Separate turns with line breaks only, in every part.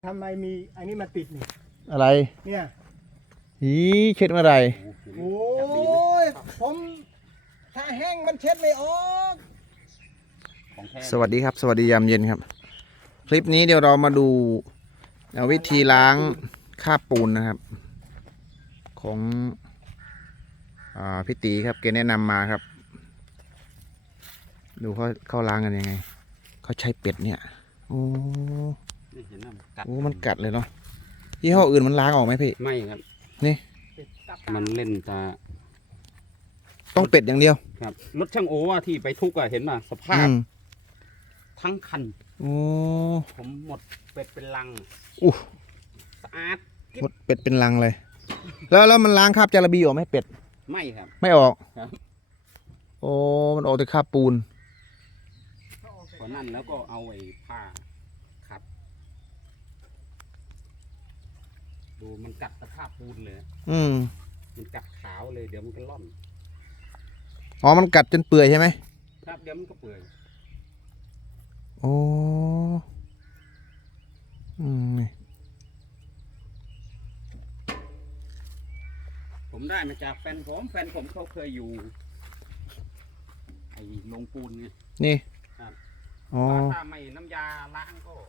ทำไมมีอันนี้มาติดนี่
อะไร
เนี่ย
เช็ดเมื่อไหร่
โอ้ยผมถ้าแห้งมันเช็ดไม่ออก
สวัสดีครับสวัสดียามเย็นครับคลิปนี้เดี๋ยวเรามาดูวิธีล้างคราบปูนนะครับของพี่ตีครับแกแนะนำมาครับดูเขาล้างกันยังไงเขาใช้เป็ดเนี่ยโอ้มันกัดเลยเนาะยี่ห้ออื่นมันล้างออกไหมพี่
ไม่ครับ
นี่
มันเล่นตา
ต้องเป็ดอย่างเดียว
ครับรถช่างโอว่าที่ไปทุกอะเห็นป่ะสภาพทั้งคัน
โอ้
ผมหมดเป็ดเป็นลังสะอาด
หมดเป็ดเป็นลังเลยแล้วมันล้างคราบจาระบีออกไหมเป็ด
ไม่ครับ
ไม่ออก
ครับ
โอ้มันออกแต่คราบปูน
พอนั่นแล้วก็เอาไอ้ผ้าขัดดูมันกัดตะผ้าปูนเลยมันกัดขาวเลยเดี๋ยวมันก็ล่อน
อ๋อมันกัดจนเปื่อยใช่ไหม
ครับเดี๋ยวมันก็เปื่อย
โอ้
ผมได้มาจากแฟนผมเขาเคยอยู่ไอ้ลงปูนไง
นี่
ครับ
อ๋อ
ถ้าไม่น้ำยาล้างก็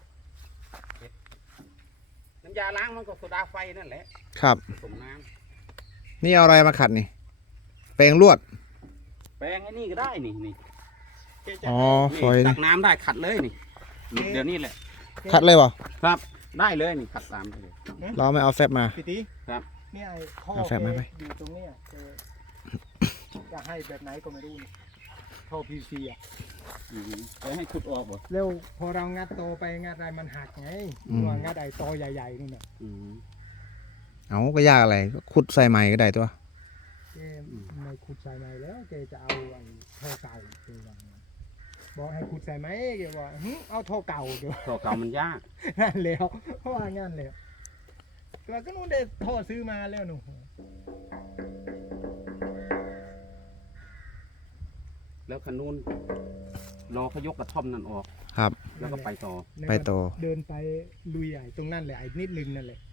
น้ำยาล้างมันก็โซดาไฟนั่นแหละ
ครับ
ผสมน้
ำนี่เอาอะไรมาขัดนี่แปรงลวด
แปรงไอ้นี่ก็ได้นี่
อ๋อซอย
ตักน้ำได้ขัดเลยนี่เดี๋ยวนี้แหละ
ขัดเลยวะ
ครับได้เลยนี่ขัดตามไปเลย
เราไม่เอาแฟบมา
พี่ตี
ครับ
เนี่ยไอ้ข้อแฟบอยู่ตรงเนี้ยจะให้แบบไหนก็ไม่รู้นี่ท่อ PVC อ่ะ
จะให้ขุดออกเหรอ
เร็วพอเรางัดโตไปงัดอะไรมันหักไงว่างัดไอ้ตอใหญ่ๆนู่นน่ะ
เอาก็ยากอะไรก็ขุดใส่ใหม่ก็ได้ตัว
ไม่ขุดใส่ใหม่แล้วแกจะเอาไอ้ท่อเก่าแกบอกให้ขุดใส่ไหมแกบอกเอาท่อเก่าเดี๋ยว
ท่อเก่ามันยาก
นั่นแล้วเพราะว่างั้นแล้วตัวก็นู่นได้ท่อซื้อมาแล้วหนู
แล้วขนุนรอเขายกกระท่อมนั่นออก
ครับ
แล้วก็ไปต่อ
เดินไปลุยไอ้ตรงนั้นแหละไอ้นิดนึงนั่นแหละ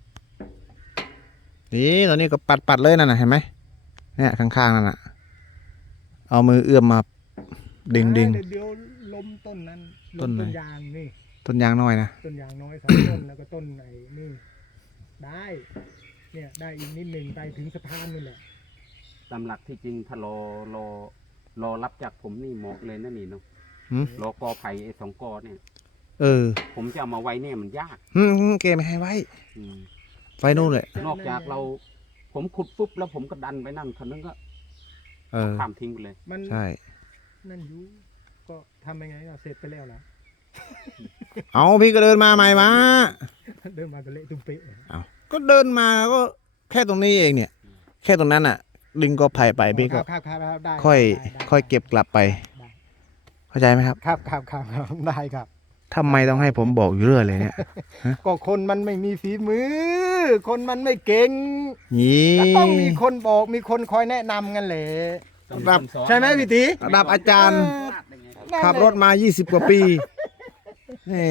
นี่ตอนนี้ก็ปัดเลยนั่นน่ะเห็นไหมเนี่ยข้างๆนั่นน่ะเอามือเอื้อมมาดึง
เดี๋ยวล้มต้นนั้นต้นยางนี่
ต้นยางน้อยนะ
ต้นยางน้อย3 ต้นแล้วก็ต้นไอ้นี่ได้เนี่ยได้อีกนิดนึงไปถึงสะพานนู่นแหละ
ตามหลักที่จริงถ้ารอรับจากผมนี่เหมาะเลยนั่นนี่เนาะรอกอไผ่ไอ้2 กอเนี่ยผมจะเอามาไว้เนี่ยมันยาก
เกไม่ให้ไว้ไว้นู่นเลย
นอกจากผมขุดปุ๊บแล้วผมก็ดันไปนั่นคันนึงก็ข้ามทิ้งไปเลย
ใช่
นั่นอยู่ก็ทำยังไงก็เสร็จไปแล้วล่ะ
เอาพี่ก็เดินมาใหม่มา
เดินมาตัวเละตุ้มเป๊ะ
เอาก็เดินมาก็แค่ตรงนี้เองเนี่ยแค่ตรงนั้นอ่ะดึงก็ไผ่ไปพี่ก็ค่อยเก็บกลับไปเข้าใจไหมครับ
ครับได้ครับ
ทำไมต้องให้ผมบอกอยู่เรื่อยเลยเนี่ย
ก็คนมันไม่มีฝีมือคนมันไม่เก่ง
ก็
ต้องมีคนบอกมีคนคอยแนะนำกันแหละใช่ไหมพี่ตี
ระดับอาจารย์ขับรถมา20 กว่าปีนี่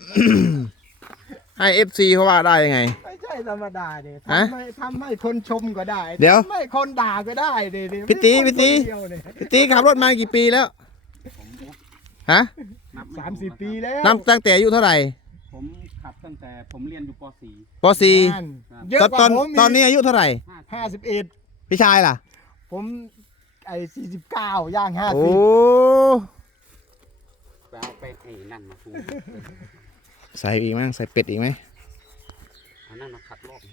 ให้ FC เขาว่าได้ยังไง
ไม่ใช่ธรรมดาเด็ทำให้คนชมก็ได้
เดี๋ยว
ไม่คนด่าก็ได้เด็
พี่ตีขับรถมากี่ปีแล้วฮะ
30 ปีแล้ว
นับตั้งแต่อายุเท่าไหร่
ผมขับตั้งแต่ผมเรียนอยู่ป
.4 ตอนนี้อายุเท่าไหร่
51
พี่ชายล่ะ
ผมไอ้49ย่าง50
โอ้
ไปเอาเป็ดนั่นมาฟู
ใส่อีกมั้งใส่เป็ดอีกไหม
อันนั้นมาขัดรอบ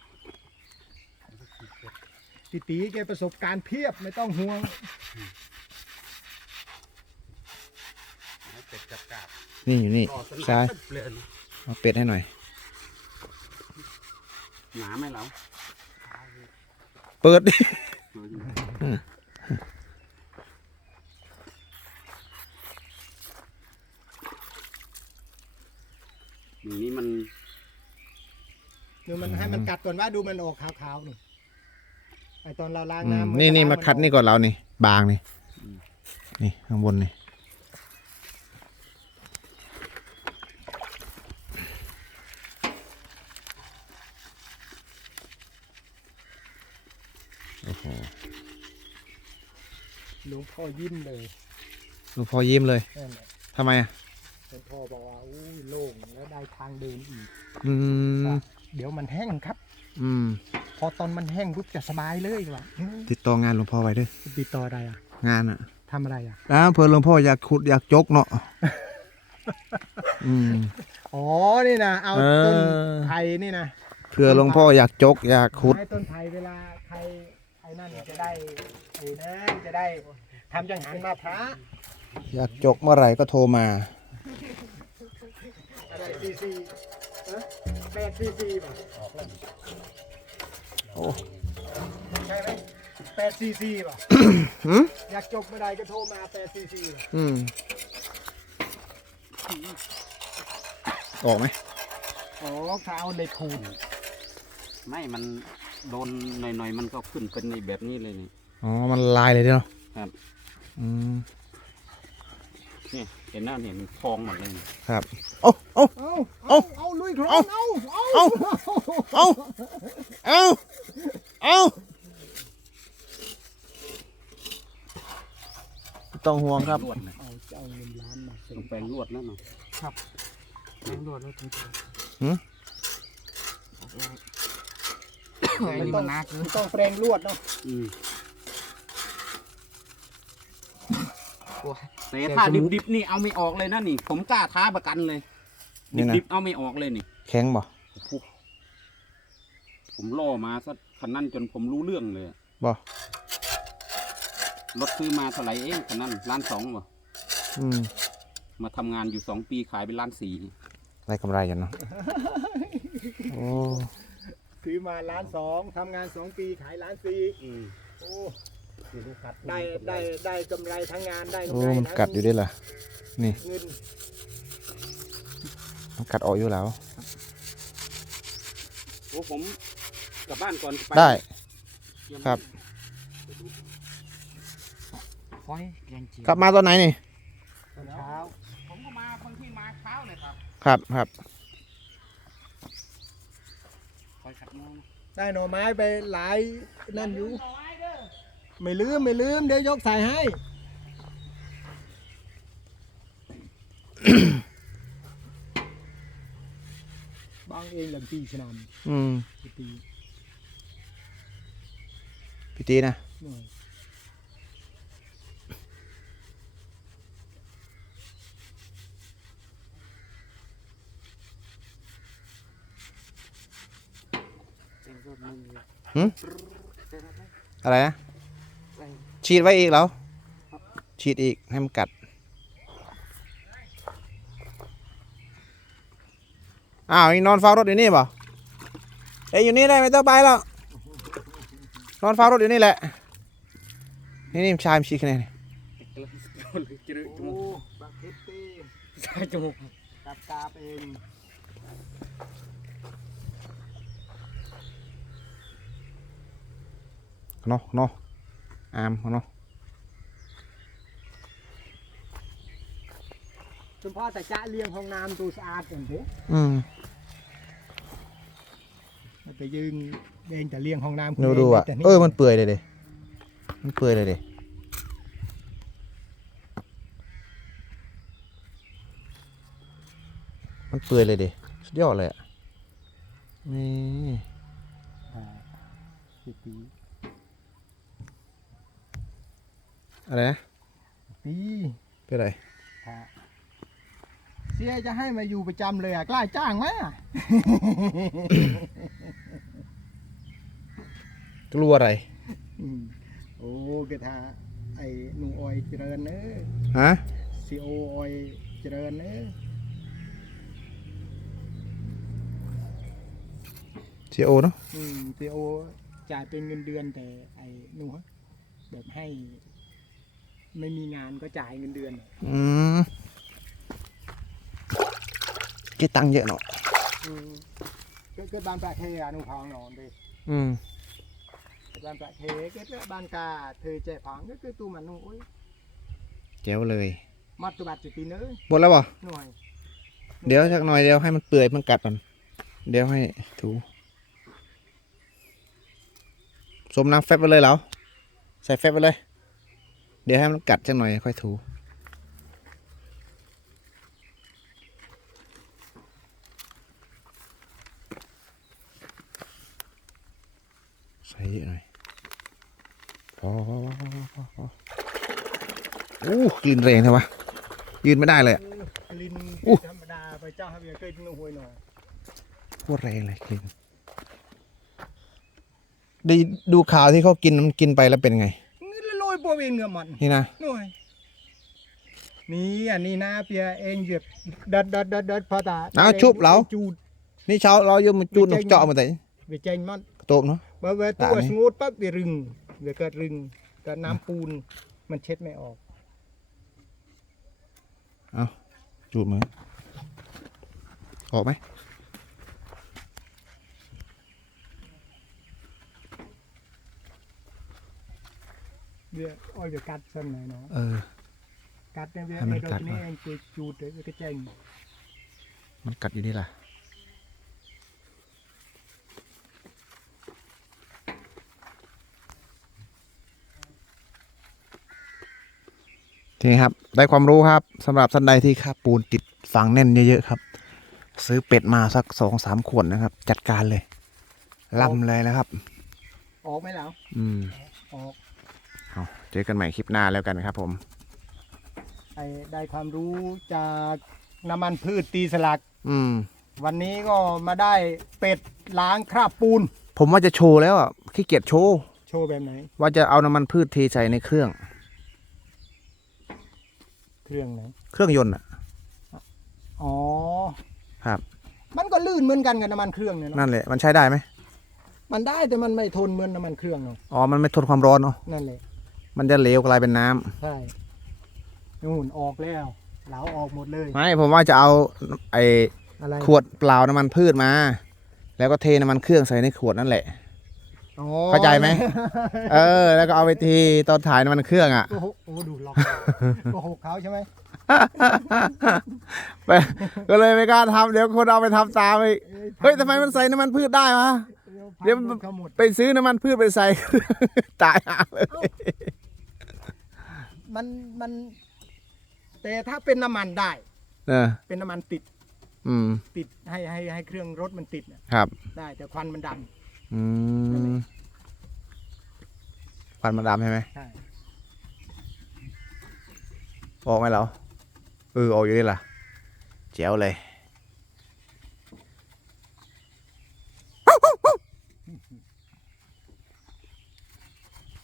พี่ตีแกประสบการณ์เพียบไม่ต้องห่วง
นี่อยู่นี่ซ้ายเอาเป็ดให้หน่อย
หนาไหมเรา
เปิดดิ
นี่มัน
ดูมันให้มันกัดก่อนว่าดูมันออกขาวๆนี่ไอตอนเราล้างน้ำ
นี่มาคัดนี่ก่อนเรานี่บางนี่ข้างบนนี่
นหลวงพ่อยิ้มเลย
หลวงพ่อยิ้มเลย
นั่นแหละ
ทำไมอ่ะ
หลวงพ่อบอกว่าอุ้ยโล่งแล้วได้ทางเดินอีก
อืม
เดี๋ยวมันแห้งครับ
อืม
พอตอนมันแห้งปุ๊บจะสบายเลยว่ะ
ติดต่องานหลวงพ่อไว้ด้วย
ติดต่ออะไรอ่ะ
งานอ่ะ
ทำอะไรอ่ะ
แล้วเพื่อหลวงพ่ออยากขุดอยากจกเนาะอืม
อ๋อนี่นะเอา
เออ
ต้นไผ่นี่นะ
เพื่อหลวงพ่ออยากจกอยากขุด
ให้ต้นไผ่เวลาใครไอ้นั่นจะได้ไอ้นั่นจะได้ทำจังหันมาพระ
อยากจกเมื่อไหร่ก็โทรมา
อะไรซีซี8 ซีซีป่ะ
โอ้
ใช่ไหม8 ซีซีป่ะ
หืม
อยากจบเมื่อใดก็โทรมา8 ซีซีป่ะ
อืมออกไหม
อ๋อเขาเอาเหล็กขูด
ไม่มันโดนหน่อยๆมันก็ขึ้นเป็นในแบบนี้เลยนี่
อ๋อมันลายเลยเนาะ
ครับ
อืม
นี่เห็นหน้าเห็นมันพองหมดเลยนี่
ครับโอ้โอ้
เอาลุยโครนเอา
เอาเอาเอาต้องห่วงครับ
ลวดนะ
เอาจะเอาเงินล้านมาเซ็
ต้องแปลงลวดแล้วเนาะ
แรงด่วนแล้วถึง
หืม
มันต้องแปลงลวดเนาะ
อืมแต่ถ้าดิบๆนี่เอาไม่ออกเลยนะนี่ ผมกล้าท้าประกันเลย
นี่นะ
ดิบๆเอาไม่ออกเลยนี่
แข็งบ่
โอ้โหผมล่อมาสักคันนั้นจนผมรู้เรื่องเลย
บ่
รถซื้อมาเท่าไหร่เองคันนั้น1,200,000บ่
อืม
มาทำงานอยู่2 ปีขายไป1,400,000
ได้กำไรกันเนาะโอ้
ซื้อมา1,200,000ทำงาน2 ปีขาย1,400,000โอ้ได้กำไรทั้งงานได้
โอ้
กำไร
มัน
ทั้ง
กัดอยู่ด้วยล่ะนี่
เงิน
มันกัดออกอยู่แล้ว
โอ้ผมกลับบ้านก่อนป
ได้
เยี่ยม
ครับ
คอยแกงจี
กลับมาตอนไหนนี่
ตอนเช้า
ผมก็มาคนที่มาเช้าเลยครับ
ครับ
คอยขัดมอง
ได้หน่อไม้ไปหลายนั่นอยู่ไม่ลืมเดี๋ยวยกใส่ให้ บางเองหลังตีสนาม
อืม
ตี
พี่ตีนะ
หน่อยเป็นรถมึงเลย
อะไรนะฉีดไว้อีกเหรอฉีดอีกให้มันกัดอ้าวยังนอนเฝ้ารถอยู่นี่ป่ะเอ้ยอยู่นี่ได้ไม่ต้องไปแล้วนอนเฝ้ารถอยู่นี่แหละนี่ชายมันฉีดคะแนน
โอ้บักเก็ตตี้
ใช่จมูก
กับกาบเอง
เนาะอามเนาะ
คุณพ่อแต่จะเลี้ยงห้องน้ำดูสะอาดกันเถอะ
อืม
ไปยืนเองแต่เลี้ยงห้องน้ำ
ดูอ่ะ
แต่
มันเปื่อยเลยเด้มันเปื่อยเลยเด้มันเปื่อยเลยเด้สุดยอดเลยอ่ะนี่
ปี
อะไรนะ
ปี
เป็นไร
เสียจะให้มาอยู่ประจำเลยอ่ะกล้าจ้างไหมอ่ะ
กลัวอะไร
โอ้กระทาไอ้หนูออยเจริญเนอะ
ฮะ
ซีโอออยเจริญเนอะ
ซีโอเนาะ
ซีโอจ่ายเป็นเงินเดือนแต่ไอ้หนูแบบให้ ไม่มีงานก็จ่ายเงินเดือน
อืมเก็บตังค์เยอะเนาะ
ก็บ้านประเทศหนูพองนอนดิ
อืม
บ้านประเทศก็บ้านกาเธอใจพังก็คือตัวมันหนูโอ้ย
แก้วเลย
มัดตัวบัตรจุดตีเนอะ
หมดแล้วบ่
หน่อย
เดี๋ยวสักหน่อยเดี๋ยวให้มันเปื่อยมันกัดก่อนเดี๋ยวให้ถูสมน้ำแฟบไปเลยเหรอใส่แฟบไปเลย เดี๋ยวให้มันกัดจังหน่อยค่อยถูใส่เยอะหน่อยพออู้กลิ่นแรงใช่ปะยืนไม่ได้เลยอะ
ลิ้น
อู้
ธรรมดาไปเจ้าครับอย่าเคยกินหวยหน่อย
โคตรแรงเลยกลิ่นได้ดูข่าวที่เขากินมันกินไปแล้วเป็นไง
นี่ละลอยปัวเองเงือมัน
นี่นะ
หน่อยนี่อันนี้นะเปียเองเหยียบดัดพอตา
เอาชุบเหลา
จูด
นี่เช้าเราโยมมาจูนเจาะมาแต่
เวเจงมัน
โตบเนาะ
เมื่อตัว
ด่านี่
สงูดปั๊บเวรึงเวเกิดรึงแต่น้ำปูนมันเช็ดไม่ออก
จูดมือออกไหม
เวียอ้อยเวียกัดซ้ำหน่อยเนาะ
เออ
กัดเนี่ยเวีย
ให้มัน
ไอ้ดอ
กั
ก
ด
นี้
มา
เองไปจูดเลยเวียก็เจง
มันกัดอยู่นี่ล่ะทีนี้ครับ ได้ความรู้ครับสำหรับท่านใดที่คาบปูนติดฝังแน่นเยอะๆครับ ซื้อเป็ดมาสัก2-3 ขวดนะครับ จัดการเลยล่ำเลยนะครับ
ออกไหมแล้ว
อืม
ออก
เอาเจอกันใหม่คลิปหน้าแล้วกันครับผม
ได้ความรู้จากน้ำมันพืชตีสลัก
อืม
วันนี้ก็มาได้เป็ดล้างคราบปูน
ผมว่าจะโชว์แล้วอ่ะขี้เกียจโชว์
โชว์แบบไหน
ว่าจะเอาน้ำมันพืชเทใส่ในเครื่อง
เครื่องไหน
เครื่องยนต์อ่ะ
อ๋อ
ครับ
มันก็ลื่นเหมือนกันกับน้ำมันเครื่องเนี่ยเนาะ
นั่นแหละมันใช้ได้ไหม
มันได้แต่มันไม่ทนเหมือนน้ำมันเครื่องเนาะ
อ๋อมันไม่ทนความร้อนเนาะ
นั่นแหละ
มันจะเหลวกลายเป็นน้ำ
ใช่นู่นออกแล้วเหลาออกหมดเลย
ไม่ผมว่าจะเอาไอ้
อะไร
ขวดเปล่าน้ำมันพืชมา แล้วก็เทน้ำมันเครื่องใส่ในขวดนั่นแหละ
อ๋อ
เข้าใจไหม เออ แล้วก็เอาไปทีตอนถ่ายน้ำมันเครื่องอ่ะ
โอ้โหโอ้โหดูล็อกโอ้โหเขาใช่ไหม
ไปก็เลยไม่กล้าทำเดี๋ยวคนเอาไปทำตามไปเฮ้ยทำไมมันใส่น้ำมันพืชได้วะ เดี๋ยว
เขาหมด
ไปซื้อน้ำมันพืชไปใส่ ตายห่าเลย
มันแต่ถ้าเป็นน้ำมันได้
เออ
เป็นน้ำมันติด
อืม
ติดให้เครื่องรถมันติดเนี่ย
ครับ
ได้แต่ควันมันด
อืมควันมันดำใช่ไหม
ำใช่
ออกไหมเราออกอยู่นี่ล่ะแจ๋วเลย